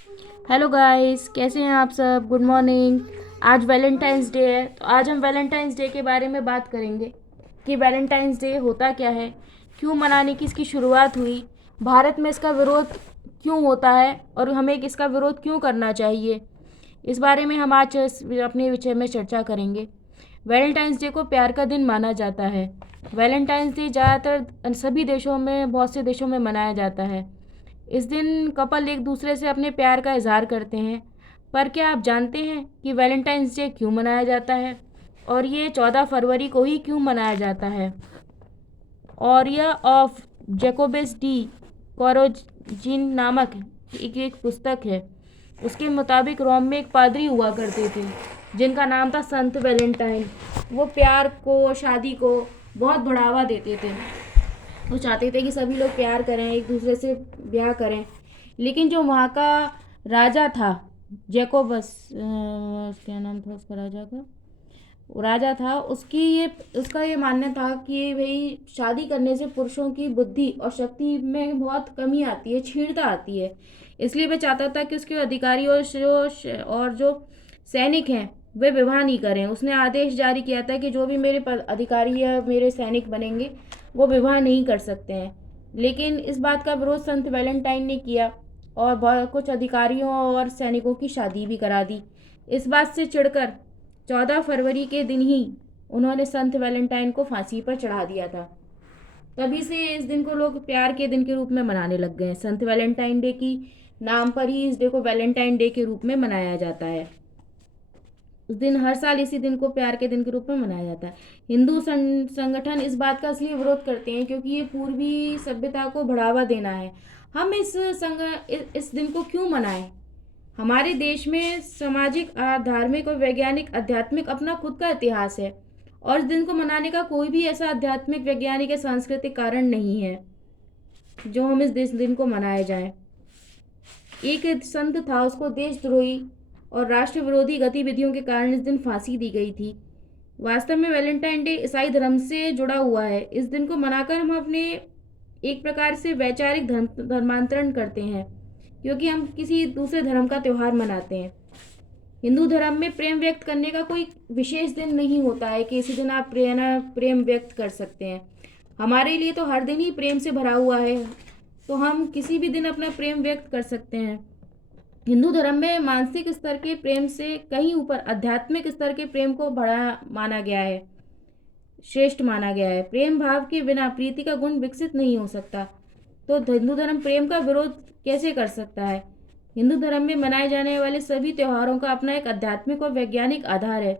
Hello guys, कैसे हैं आप सब। Good morning. आज वैलेंटाइंस डे है, तो आज हम वैलेंटाइंस डे के बारे में बात करेंगे कि वैलेंटाइंस डे होता क्या है, क्यों मनाने की इसकी शुरुआत हुई, भारत में इसका विरोध क्यों होता है और हमें इसका विरोध क्यों करना चाहिए। इस बारे में हम आज अपने विषय में चर्चा करेंगे। वैलेंटाइंस डे को प्यार का दिन माना जाता है। वैलेंटाइंस डे ज़्यादातर सभी देशों में, बहुत से देशों में मनाया जाता है। इस दिन कपल एक दूसरे से अपने प्यार का इजहार करते हैं। पर क्या आप जानते हैं कि वैलेंटाइंस डे क्यों मनाया जाता है और ये 14 फरवरी को ही क्यों मनाया जाता है। ऑरिया ऑफ जैकोबिस डी कोरोजिन नामक एक पुस्तक है। उसके मुताबिक रोम में एक पादरी हुआ करते थे जिनका नाम था संत वैलेंटाइन। वो प्यार को, शादी को बहुत बढ़ावा देते थे। वो चाहते थे कि सभी लोग प्यार करें, एक दूसरे से ब्याह करें। लेकिन जो वहाँ का राजा था, जैकोबस, क्या नाम था उसका राजा का, वो राजा था, उसका ये मानना था कि भाई शादी करने से पुरुषों की बुद्धि और शक्ति में बहुत कमी आती है, क्षीणता आती है। इसलिए वह चाहता था कि उसके अधिकारी और जो सैनिक हैं वे विवाह नहीं करें। उसने आदेश जारी किया था कि जो भी मेरे अधिकारी या मेरे सैनिक बनेंगे वो विवाह नहीं कर सकते हैं। लेकिन इस बात का विरोध संत वैलेंटाइन ने किया और बहुत कुछ अधिकारियों और सैनिकों की शादी भी करा दी। इस बात से चिढ़कर 14 फरवरी के दिन ही उन्होंने संत वैलेंटाइन को फांसी पर चढ़ा दिया था। तभी से इस दिन को लोग प्यार के दिन के रूप में मनाने लग गए हैं। संत वैलेंटाइन डे की नाम पर ही इस डे को वैलेंटाइन डे के रूप में मनाया जाता है। उस दिन हर साल इसी दिन को प्यार के दिन के रूप में मनाया जाता है। हिंदू संगठन इस बात का इसलिए विरोध करते हैं क्योंकि ये पूर्वी सभ्यता को बढ़ावा देना है। हम इस दिन को क्यों मनाएं। हमारे देश में सामाजिक, धार्मिक और वैज्ञानिक, आध्यात्मिक अपना खुद का इतिहास है और इस दिन को मनाने का कोई भी ऐसा आध्यात्मिक, वैज्ञानिक या सांस्कृतिक कारण नहीं है जो हम इस दिन को मनाए जाए। एक संत था, उसको देशद्रोही और राष्ट्र विरोधी गतिविधियों के कारण इस दिन फांसी दी गई थी। वास्तव में वैलेंटाइन डे ईसाई धर्म से जुड़ा हुआ है। इस दिन को मनाकर हम अपने एक प्रकार से वैचारिक धर्मांतरण करते हैं क्योंकि हम किसी दूसरे धर्म का त्यौहार मनाते हैं। हिंदू धर्म में प्रेम व्यक्त करने का कोई विशेष दिन नहीं होता है कि इसी दिन आप प्रेम व्यक्त कर सकते हैं। हमारे लिए तो हर दिन ही प्रेम से भरा हुआ है, तो हम किसी भी दिन अपना प्रेम व्यक्त कर सकते हैं। हिंदू धर्म में मानसिक स्तर के प्रेम से कहीं ऊपर आध्यात्मिक स्तर के प्रेम को बड़ा माना गया है, श्रेष्ठ माना गया है। प्रेम भाव के बिना प्रीति का गुण विकसित नहीं हो सकता। तो हिंदू धर्म प्रेम का विरोध कैसे कर सकता है। हिंदू धर्म में मनाए जाने वाले सभी त्योहारों का अपना एक आध्यात्मिक और वैज्ञानिक आधार है।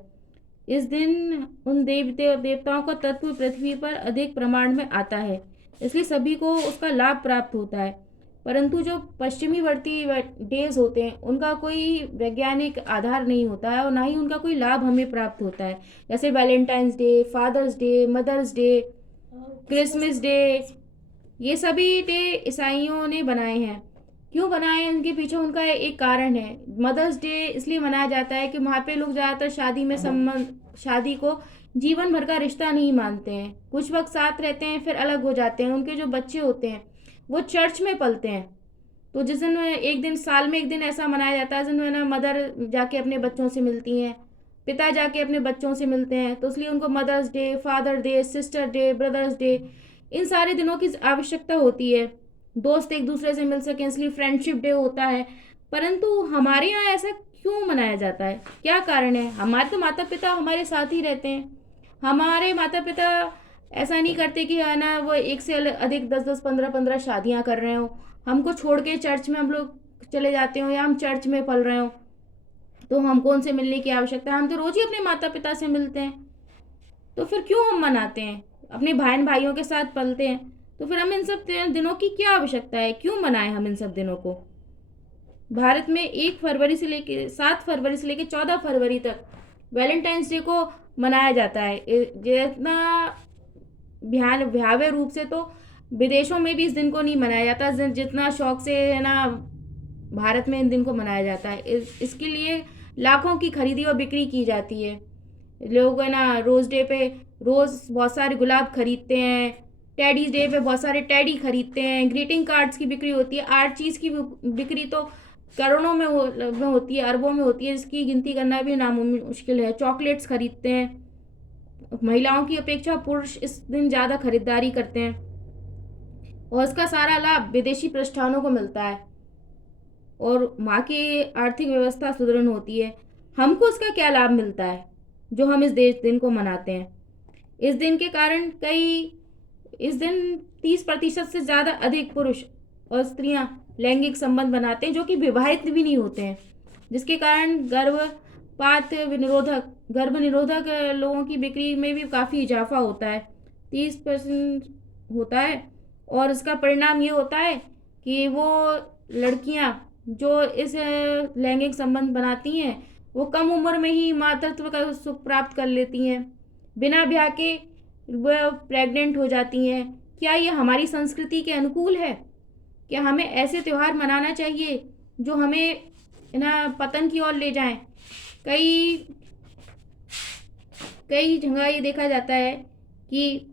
इस दिन उन देवताओं का तत्व पृथ्वी पर अधिक प्रमाण में आता है, इसलिए सभी को उसका लाभ प्राप्त होता है। परंतु जो पश्चिमी वर्ती डेज होते हैं उनका कोई वैज्ञानिक आधार नहीं होता है और ना ही उनका कोई लाभ हमें प्राप्त होता है। जैसे Valentine's day, Father's day, Mother's day, Christmas day, ये सभी डे ईसाइयों ने बनाए हैं। क्यों बनाए हैं, उनके पीछे उनका एक कारण है। मदर्स डे इसलिए मनाया जाता है कि वहाँ पे लोग ज़्यादातर शादी को जीवन भर का रिश्ता नहीं मानते हैं। कुछ वक्त साथ रहते हैं फिर अलग हो जाते हैं। उनके जो बच्चे होते हैं वो चर्च में पलते हैं। तो जिस दिन एक दिन, साल में एक दिन ऐसा मनाया जाता है जिस दिन ना मदर जाके अपने बच्चों से मिलती हैं, पिता जाके अपने बच्चों से मिलते हैं, तो इसलिए उनको mother's day, father day, sister day, brother's day, इन सारे दिनों की आवश्यकता होती है। दोस्त एक दूसरे से मिल सकें, इसलिए फ्रेंडशिप डे होता है। परंतु हमारे यहाँ ऐसा क्यों मनाया जाता है, क्या कारण है। हमारे तो माता पिता हमारे साथ ही रहते हैं। हमारे माता पिता ऐसा नहीं करते कि है ना वो एक से अधिक 10-10, 15-15 शादियां कर रहे हो, हमको छोड़ के चर्च में हम लोग चले जाते हो या हम चर्च में पल रहे हो, तो हमको उनसे मिलने की आवश्यकता है। हम तो रोज ही अपने माता पिता से मिलते हैं, तो फिर क्यों हम मनाते हैं। अपने बहन भाइयों के साथ पलते हैं, तो फिर हम इन सब दिनों की क्या आवश्यकता है, क्यों मनाएं हम इन सब दिनों को। भारत में 1 फरवरी से लेकर 7 फरवरी से लेकर 14 फरवरी तक वैलेंटाइंस डे को मनाया जाता है। जितना भयावह रूप से तो विदेशों में भी इस दिन को नहीं मनाया जाता जितना शौक से है ना भारत में इन दिन को मनाया जाता है। इसके लिए लाखों की खरीदी और बिक्री की जाती है। लोग है ना रोज डे पे रोज बहुत सारे गुलाब खरीदते हैं, टेडी डे पे बहुत सारे टेडी खरीदते हैं, ग्रीटिंग कार्ड्स की बिक्री होती है, आर्ट चीज की बिक्री तो करोड़ों में होती है, अरबों में होती है, जिसकी गिनती करना भी नामुश्किल है। चॉकलेट्स खरीदते हैं, महिलाओं की अपेक्षा पुरुष इस दिन ज़्यादा खरीदारी करते हैं, और इसका सारा लाभ विदेशी प्रतिष्ठानों को मिलता है, और वहाँ की आर्थिक व्यवस्था सुदृढ़ होती है। हमको इसका क्या लाभ मिलता है जो हम इस दिन को मनाते हैं? इस दिन के कारण इस दिन 30% से ज़्यादा अधिक पुरुष और स्त्रियां लैंगिक संबंध बनाते हैं, जो कि विवाहित भी नहीं होते हैं, जिसके कारण गर्भ निरोधक लोगों की बिक्री में भी काफ़ी इजाफा होता है, 30% होता है। और इसका परिणाम ये होता है कि वो लड़कियां जो इस लैंगिक संबंध बनाती हैं, वो कम उम्र में ही मातृत्व का सुख प्राप्त कर लेती हैं, बिना ब्याह के वह प्रेग्नेंट हो जाती हैं। क्या ये हमारी संस्कृति के अनुकूल है? क्या हमें ऐसे त्यौहार मनाना चाहिए जो हमें ना पतन की ओर ले जाएं? कई कई जगह ये देखा जाता है कि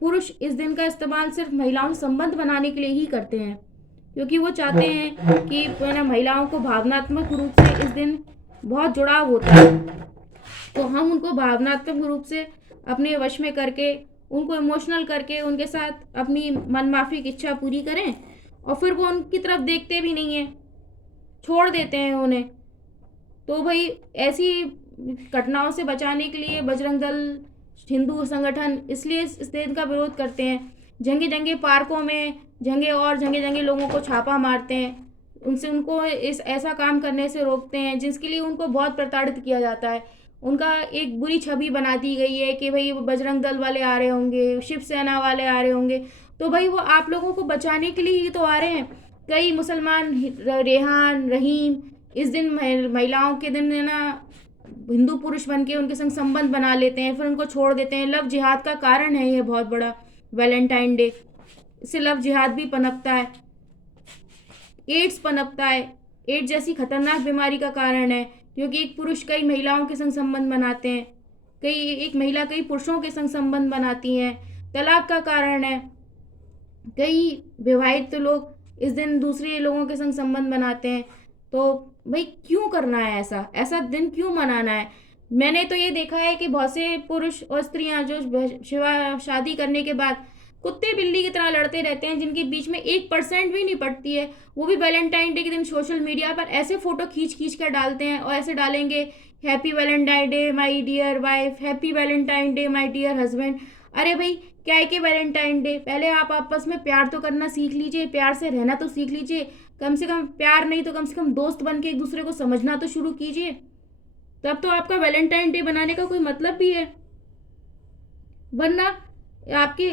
पुरुष इस दिन का इस्तेमाल सिर्फ महिलाओं से संबंध बनाने के लिए ही करते हैं, क्योंकि वो चाहते हैं कि महिलाओं को भावनात्मक रूप से इस दिन बहुत जुड़ाव होता है, तो हम उनको भावनात्मक रूप से अपने वश में करके, उनको इमोशनल करके, उनके साथ अपनी मनमाफिक इच्छा पूरी करें, और फिर वो उनकी तरफ देखते भी नहीं हैं, छोड़ देते हैं उन्हें। तो भाई ऐसी घटनाओं से बचाने के लिए बजरंग दल, हिंदू संगठन इसलिए इस दिन का विरोध करते हैं। जंगे जंगे पार्कों में जंगे जंगे लोगों को छापा मारते हैं, उनको इस ऐसा काम करने से रोकते हैं जिसके लिए उनको बहुत प्रताड़ित किया जाता है। उनका एक बुरी छवि बना दी गई है कि भाई बजरंग दल वाले आ रहे होंगे, शिवसेना वाले आ रहे होंगे, तो भाई वो आप लोगों को बचाने के लिए ही तो आ रहे हैं। कई मुसलमान रेहान रहीम इस दिन महिलाओं के दिन है ना, हिंदू पुरुष बन के उनके संग संबंध बना लेते हैं, फिर उनको छोड़ देते हैं। लव जिहाद का कारण है ये बहुत बड़ा वैलेंटाइन डे। इससे लव जिहाद भी पनपता है, एड्स पनपता है। एड्स जैसी खतरनाक बीमारी का कारण है, क्योंकि एक पुरुष कई महिलाओं के संग संबंध बनाते हैं, एक महिला कई पुरुषों के संग संबंध बनाती हैं। तलाक का कारण है, कई विवाहित लोग इस दिन दूसरे लोगों के संग संबंध बनाते हैं। तो भाई क्यों करना है ऐसा दिन क्यों मनाना है? मैंने तो ये देखा है कि बहुत से पुरुष और स्त्रियां जो शादी करने के बाद कुत्ते बिल्ली की तरह लड़ते रहते हैं, जिनके बीच में 1% भी नहीं पड़ती है, वो भी वैलेंटाइन डे के दिन सोशल मीडिया पर ऐसे फोटो खींच खींच कर डालते हैं, और ऐसे डालेंगे, happy Valentine day my dear wife, happy Valentine day my dear husband. अरे भाई क्या है कि वैलेंटाइन डे, पहले आप आपस में प्यार तो करना सीख लीजिए, प्यार से रहना तो सीख लीजिए, कम से कम प्यार नहीं तो कम से कम दोस्त बन के एक दूसरे को समझना तो शुरू कीजिए, तब तो आपका वैलेंटाइन डे बनाने का कोई मतलब भी है। वरना आपके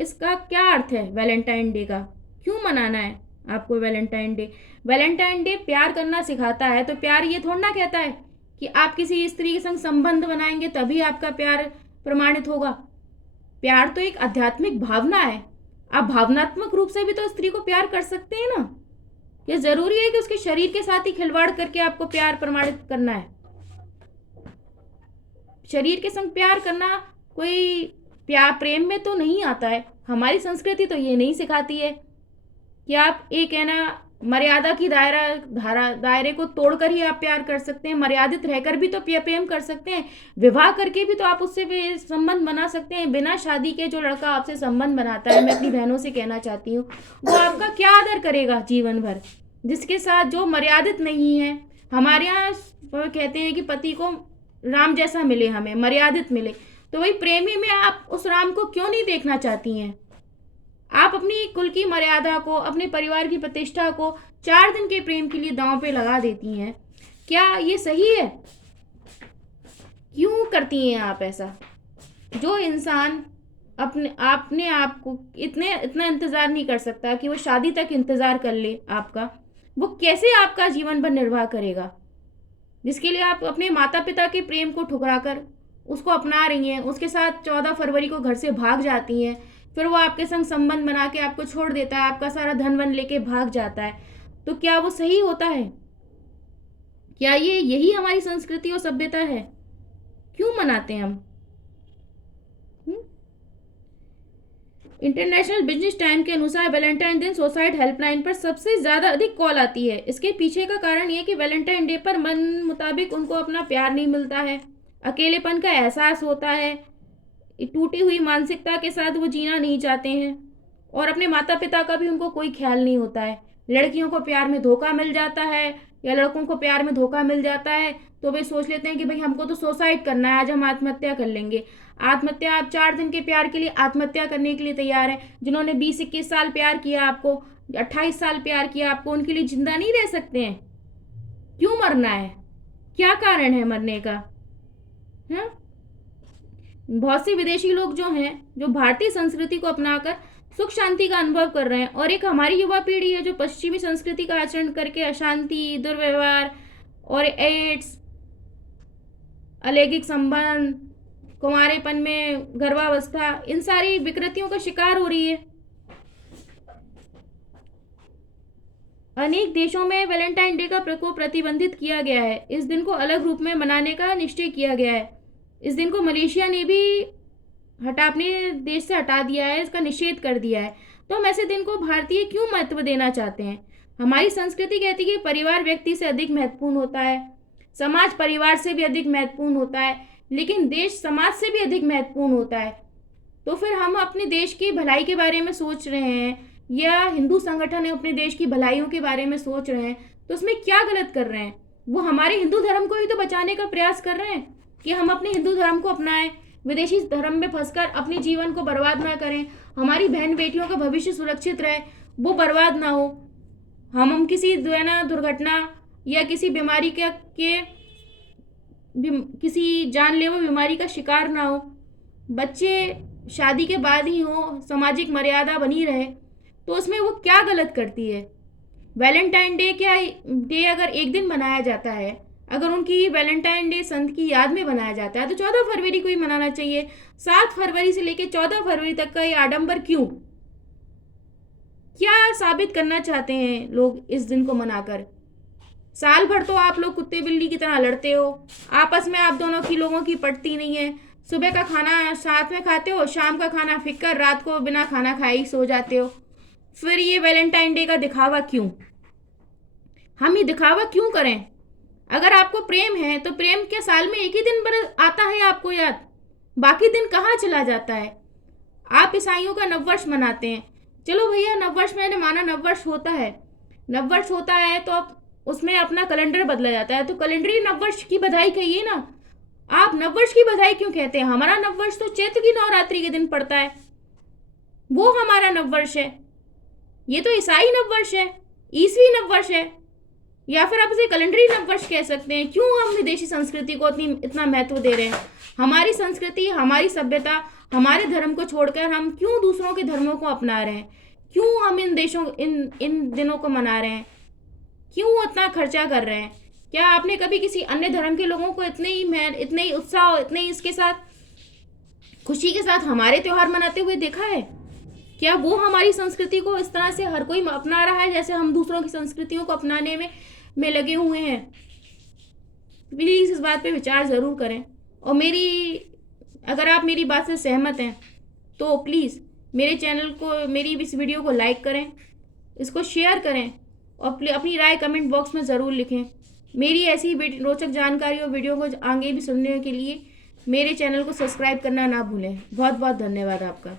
इसका क्या अर्थ है? वैलेंटाइन डे का क्यों मनाना है आपको वैलेंटाइन डे? वैलेंटाइन डे प्यार करना सिखाता है, तो प्यार ये थोड़ा ना कहता है कि आप किसी स्त्री के संग संबंध बनाएंगे तभी आपका प्यार प्रमाणित होगा। प्यार तो एक आध्यात्मिक भावना है, आप भावनात्मक रूप से भी तो स्त्री को प्यार कर सकते हैं ना। ये जरूरी है कि उसके शरीर के साथ ही खिलवाड़ करके आपको प्यार प्रमाणित करना है? शरीर के संग प्यार करना कोई प्रेम में तो नहीं आता है। हमारी संस्कृति तो ये नहीं सिखाती है कि आप एक है ना मर्यादा की दायरे को तोड़कर ही आप प्यार कर सकते हैं, मर्यादित रहकर भी तो प्रेम कर सकते हैं, विवाह करके भी तो आप उससे भी संबंध बना सकते हैं। बिना शादी के जो लड़का आपसे संबंध बनाता है, मैं अपनी बहनों से कहना चाहती हूँ, वो आपका क्या आदर करेगा जीवन भर? जिसके साथ जो मर्यादित नहीं है, हमारे यहाँ कहते हैं कि पति को राम जैसा मिले, हमें मर्यादित मिले, तो वही प्रेमी में आप उस राम को क्यों नहीं देखना चाहती हैं? आप अपनी कुल की मर्यादा को, अपने परिवार की प्रतिष्ठा को 4 दिन के प्रेम के लिए दांव पे लगा देती हैं। क्या ये सही है? क्यों करती हैं आप ऐसा? जो इंसान अपने आप को इतना इंतजार नहीं कर सकता कि वो शादी तक इंतजार कर ले आपका, वो कैसे आपका जीवन भर निर्वाह करेगा? जिसके लिए आप अपने माता पिता के प्रेम को ठुकराकर उसको अपना रही हैं, उसके साथ 14 फरवरी को घर से भाग जाती हैं, फिर वो आपके संग संबंध बना के आपको छोड़ देता है, आपका सारा धन वन लेके भाग जाता है, तो क्या वो सही होता है? क्या यही हमारी संस्कृति और सभ्यता है? क्यों मनाते हैं हम? इंटरनेशनल बिजनेस टाइम के अनुसार वैलेंटाइन दिन सुसाइड हेल्पलाइन पर सबसे ज़्यादा अधिक कॉल आती है। इसके पीछे का कारण ये कि वैलेंटाइन डे पर मन मुताबिक उनको अपना प्यार नहीं मिलता है, अकेलेपन का एहसास होता है, टूटी हुई मानसिकता के साथ वो जीना नहीं चाहते हैं और अपने माता पिता का भी उनको कोई ख्याल नहीं होता है। लड़कियों को प्यार में धोखा मिल जाता है या लड़कों को प्यार में धोखा मिल जाता है तो वे सोच लेते हैं कि भाई हमको तो सुसाइड करना है, आज हम आत्महत्या कर लेंगे। आत्महत्या, आप 4 दिन के प्यार के लिए आत्महत्या करने के लिए तैयार हैं। जिन्होंने 20-21 साल प्यार किया आपको, 28 साल प्यार किया आपको, उनके लिए जिंदा नहीं रह सकते हैं? क्यों मरना है? क्या कारण है मरने का? हाँ, बहुत से विदेशी लोग जो हैं, जो भारतीय संस्कृति को अपनाकर सुख शांति का अनुभव कर रहे हैं, और एक हमारी युवा पीढ़ी है जो पश्चिमी संस्कृति का आचरण करके अशांति, दुर्व्यवहार और एड्स, अलैंगिक संबंध, कुंवारेपन में गर्भावस्था, इन सारी विकृतियों का शिकार हो रही है। अनेक देशों में वैलेंटाइन डे का को प्रतिबंधित किया गया है। इस दिन को अलग रूप में मनाने का निश्चय किया गया है। इस दिन को मलेशिया ने भी अपने देश से हटा दिया है, इसका निषेध कर दिया है। तो हम ऐसे दिन को भारतीय क्यों महत्व देना चाहते हैं? हमारी संस्कृति कहती है कि परिवार व्यक्ति से अधिक महत्वपूर्ण होता है, समाज परिवार से भी अधिक महत्वपूर्ण होता है, लेकिन देश समाज से भी अधिक महत्वपूर्ण होता है। तो फिर हम अपने देश की भलाई के बारे में सोच रहे हैं या हिंदू संगठन अपने देश की भलाइयों के बारे में सोच रहे हैं, तो उसमें क्या गलत कर रहे हैं? वो हमारे हिंदू धर्म को ही तो बचाने का प्रयास कर रहे हैं कि हम अपने हिंदू धर्म को अपनाएं, विदेशी धर्म में फंसकर अपने जीवन को बर्बाद ना करें, हमारी बहन बेटियों का भविष्य सुरक्षित रहे, वो बर्बाद ना हो, हम किसी दुर्घटना या किसी बीमारी किसी जानलेवा बीमारी का शिकार ना हो, बच्चे शादी के बाद ही हो, सामाजिक मर्यादा बनी रहे। तो उसमें वो क्या गलत करती है? वैलेंटाइन डे अगर एक दिन मनाया जाता है, अगर उनकी वैलेंटाइन डे संत की याद में मनाया जाता है, तो 14 फरवरी को ही मनाना चाहिए। 7 फरवरी से लेकर 14 फरवरी तक का ये आडंबर क्यों? क्या साबित करना चाहते हैं लोग इस दिन को मनाकर? साल भर तो आप लोग कुत्ते बिल्ली की तरह लड़ते हो, आपस में आप दोनों की लोगों की पटती नहीं है। सुबह का खाना साथ में खाते हो, शाम का खाना फिक्कर, रात को बिना खाना खाए ही सो जाते हो। फिर ये वैलेंटाइन डे का दिखावा क्यों? हम ये दिखावा क्यों करें? अगर आपको प्रेम है तो प्रेम क्या साल में एक ही दिन पर आता है आपको याद? बाकी दिन कहाँ चला जाता है? आप ईसाइयों का नववर्ष मनाते हैं, चलो भैया नववर्ष, मैंने माना नववर्ष होता है, नववर्ष होता है तो अब उसमें अपना कैलेंडर बदला जाता है, तो कैलेंडरी नववर्ष की बधाई कहिए ना। आप नववर्ष की बधाई क्यों कहते हैं? हमारा नववर्ष तो चैत्र की नवरात्रि के दिन पड़ता है, वो हमारा नववर्ष है। ये तो ईसाई नववर्ष है, ईसवी नववर्ष है, या फिर आप इसे कैलेंडरी नववर्ष कह सकते हैं। क्यों हम विदेशी संस्कृति को इतना महत्व दे रहे हैं? हमारी संस्कृति, हमारी सभ्यता, हमारे धर्म को छोड़कर हम क्यों दूसरों के धर्मों को अपना रहे हैं? क्यों हम इन दिनों को मना रहे हैं? क्यों इतना खर्चा कर रहे हैं? क्या आपने कभी किसी अन्य धर्म के लोगों को इतने ही उत्साह, इतने ही इसके साथ खुशी के साथ हमारे त्योहार मनाते हुए देखा है? क्या वो हमारी संस्कृति को इस तरह से हर कोई अपना रहा है जैसे हम दूसरों की संस्कृतियों को अपनाने में लगे हुए हैं? प्लीज़ इस बात पे विचार ज़रूर करें। और अगर आप मेरी बात से सहमत हैं तो प्लीज़ मेरे चैनल को, मेरी इस वीडियो को लाइक करें, इसको शेयर करें और अपनी राय कमेंट बॉक्स में ज़रूर लिखें। मेरी ऐसी रोचक जानकारी और वीडियो को आगे भी सुनने के लिए मेरे चैनल को सब्सक्राइब करना ना भूलें। बहुत बहुत धन्यवाद आपका।